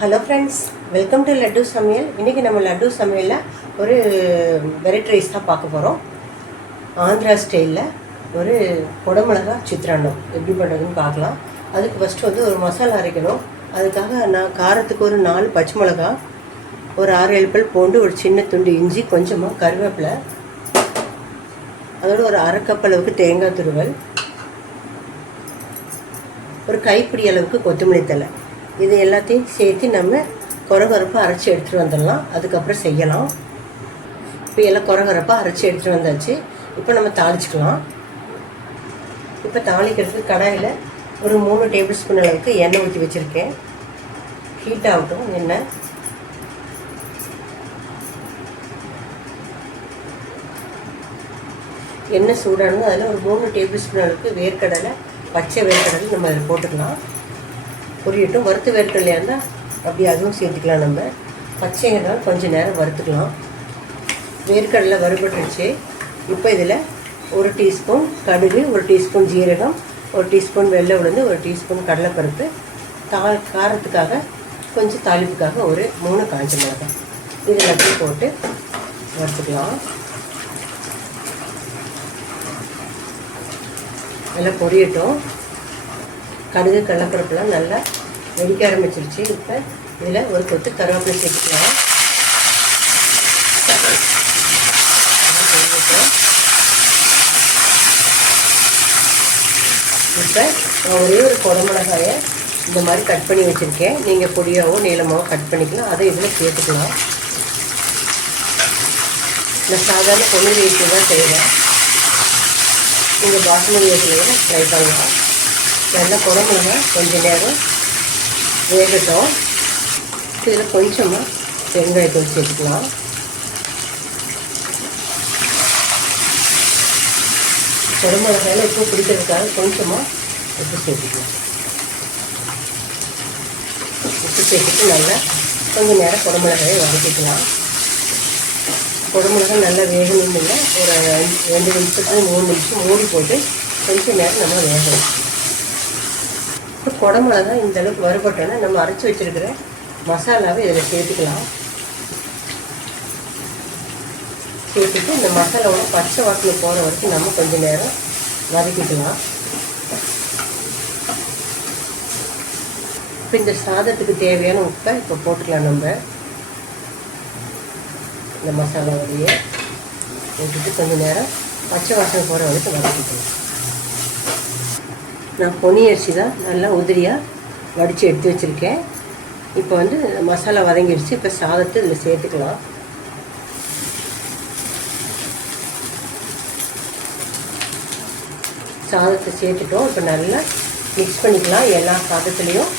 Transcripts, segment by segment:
Hello friends welcome to Laddu சமையல் இன்றைக்கி நம்ம லட்டு சமையலில் ஒரு வெரைட்டி ரைஸ் தான் பார்க்க போகிறோம் ஆந்திரா ஸ்டைலில் ஒரு குடமிளகா சித்ராண்டம் எப்படி பண்ணுறதுன்னு பார்க்கலாம். அதுக்கு ஃபஸ்ட்டு வந்து ஒரு மசாலா அரைக்கணும். அதுக்காக நான் காரத்துக்கு ஒரு நாலு பச்சை மிளகா ஒரு ஆறு ஏழு பூண்டு ஒரு சின்ன துண்டு இஞ்சி கொஞ்சமாக கருவேப்பிலை. அதோட ஒரு அரை கப் அளவுக்கு தேங்காய் துருவல். ஒரு கைப்பிடி அளவுக்கு கொத்தமல்லி தழை. இது எல்லாத்தையும் சேர்த்து நம்ம குறகுறப்பாக அரைச்சி எடுத்துகிட்டு வந்துடலாம். அதுக்கப்புறம் செய்யலாம். இப்போ எல்லாம் குறகுறப்பாக அரைச்சி எடுத்துகிட்டு வந்தாச்சு. இப்போ நம்ம தாளிச்சுக்கலாம். இப்போ தாளிக்கிறதுக்கு கடாயில் ஒரு மூணு டேபிள் ஸ்பூன் அளவுக்கு எண்ணெய் ஊற்றி வச்சுருக்கேன். ஹீட் ஆகட்டும் எண்ணெய். எண்ணெய் சூடானது அதில் ஒரு மூணு டேபிள் ஸ்பூன் அளவுக்கு வேர்க்கடலை பச்சை வேர்க்கடலை நம்ம அதில் போட்டுக்கலாம். பொரியட்டும். வறுத்து வேர்க்கடலையாக இருந்தால் அப்படி அதுவும் சேர்த்துக்கலாம் நம்ம. பச்சைங்கிறதால கொஞ்சம் நேரம் வறுத்துக்கலாம். வேர்க்கடலை வறுபட்டுருச்சு. இப்போ இதில் ஒரு டீஸ்பூன் கடுகு ஒரு டீஸ்பூன் ஜீரகம் ஒரு டீஸ்பூன் வெள்ளை உளுந்து ஒரு டீஸ்பூன் கடலைப்பருப்பு. தா காரத்துக்காக கொஞ்சம் தாளிப்புக்காக ஒரு மூணு காஞ்ச மிளகாய். இது எல்லாத்தையும் போட்டு வறுத்துக்கலாம். நல்லா பொரியட்டும். கடுகு கடலப்பருப்புலாம் நல்லா வெடிக்க ஆரம்பிச்சிருச்சு. இப்போ இதில் ஒரு கொத்து கருவேப்பிலை சேர்த்துக்கலாம். இப்போ நான் ஒரே ஒரு குடமிளகாயை இந்த மாதிரி கட் பண்ணி வச்சுருக்கேன். நீங்கள் பொடியாகவும் நீளமாகவும் கட் பண்ணிக்கலாம். அதை இதில் சேர்த்துக்கலாம். நான் சாதாரண பொண்ணு வீட்டில் தான் செய்வேன். நீங்கள் பாசுமதி வீட்டில் ட்ரை பண்ணலாம். நல்லா குழம்புங்க. கொஞ்ச நேரம் வேகட்டும். இதில் கொஞ்சமாக வெங்காயத்தை சேர்த்துக்கலாம் குடமிளகாயில் இப்போ பிடிக்கிறதுக்காக கொஞ்சமாக உப்பு சேர்த்துக்கலாம். உப்பு சேர்த்துட்டு நல்லா கொஞ்சம் நேரம் குடமிளகாயை வதக்கிக்கலாம். குடமிளகாய் நல்லா வேகணும்னுங்க ஒரு அஞ்சு ரெண்டு நிமிஷத்துக்கு மூணு நிமிஷம் மூடி போட்டு கொஞ்சம் நேரம் நம்ம வேகணும். இப்போ குடமிளகாய் இந்த அளவுக்கு வறுபட்டோன்னா நம்ம அரைச்சி வச்சுருக்கிற மசாலாவை இதில் சேர்த்துக்கலாம். சேர்த்துட்டு இந்த மசாலாவோட பச்சை வாசனை போகிற வரைக்கும் நம்ம கொஞ்சம் நேரம் வதக்கிக்கலாம். இப்போ இந்த சாதத்துக்கு தேவையான உப்பை இப்போ போட்டுக்கலாம் நம்ம. இந்த மசாலாவோடைய. போட்டுட்டு கொஞ்சம் நேரம் பச்சை வாசனை போகிற வரைக்கும் வதக்கிக்கலாம். நான் பொனி அரிசி தான் நல்லா உதிரியாக வடித்து எடுத்து வச்சுருக்கேன். இப்போ வந்து மசாலா வதங்கிடுச்சு இப்போ சாதத்தை இதில் சேர்த்துக்கலாம். சாதத்தை சேர்த்துட்டோம். இப்போ நல்லா மிக்ஸ் பண்ணிக்கலாம். எல்லா சாதத்துலேயும்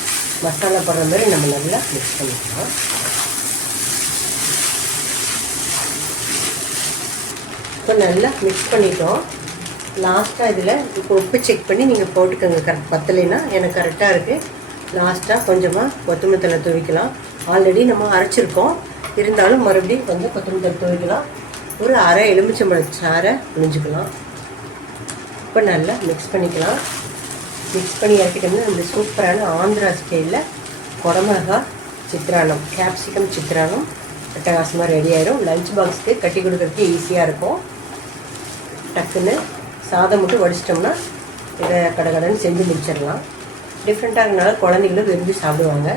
மசாலா போடுற மாதிரி நம்ம நல்லா மிக்ஸ் பண்ணிக்கலாம். இப்போ நல்லா மிக்ஸ் பண்ணிட்டோம். லாஸ்ட்டாக இதில் இப்போ உப்பு செக் பண்ணி நீங்கள் போட்டுக்கோங்க. கரெக்ட் பத்தலைன்னா எனக்கு கரெக்டாக இருக்குது லாஸ்ட்டாக கொஞ்சமாக கொத்தமல்லி தலை துவைக்கலாம். ஆல்ரெடி நம்ம அரைச்சிருக்கோம். இருந்தாலும் மறுபடியும் கொஞ்சம் கொத்தமல்லி தலை துவைக்கலாம். ஒரு அரை எலுமிச்சம்பழ சாரை புழிஞ்சுக்கலாம். இப்போ நல்லா மிக்ஸ் பண்ணிக்கலாம். மிக்ஸ் பண்ணி இறக்கிட்டோம்னா இந்த சூப்பரான ஆந்திரா ஸ்டைலில் குடமிளகா சித்ரானம் கேப்சிகம் சித்ரானம் அட்டகாசமாக ரெடி ஆயிடும் லஞ்ச் பாக்ஸ்க்கு கட்டி கொடுக்குறதுக்கு ஈஸியாக இருக்கும். டக்குன்னு சாதம் மட்டும் வடிச்சிட்டோம்னா இதை கடகடன்னு செஞ்சு முடிச்சிடலாம். டிஃப்ரெண்ட்டாக இருக்கனால குழந்தைங்களும் விரும்பி சாப்பிடுவாங்க.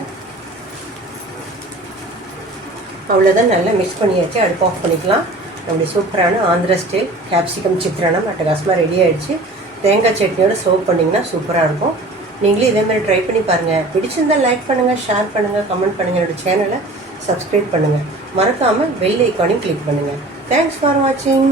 அவ்வளோதான் நல்லா மிக்ஸ் பண்ணியாச்சு. அடுப்பு ஆஃப் பண்ணிக்கலாம். நம்முடைய சூப்பரான ஆந்திரா ஸ்டைல் கேப்சிகம் சித்ரானம் அட்டகாசமாக ரெடி ஆகிடுச்சு தேங்காய் சட்னியோட சர்வ் பண்ணிங்கன்னா சூப்பராக இருக்கும். நீங்களும் இதே மாதிரி ட்ரை பண்ணி பாருங்கள் பிடிச்சிருந்தால் லைக் பண்ணுங்கள் ஷேர் பண்ணுங்கள் கமெண்ட் பண்ணுங்கள் என்னோடய சேனலை சப்ஸ்கிரைப் பண்ணுங்கள் மறக்காமல் பெல் ஐக்கானையும் கிளிக் பண்ணுங்கள் தேங்க்ஸ் ஃபார் வாட்சிங்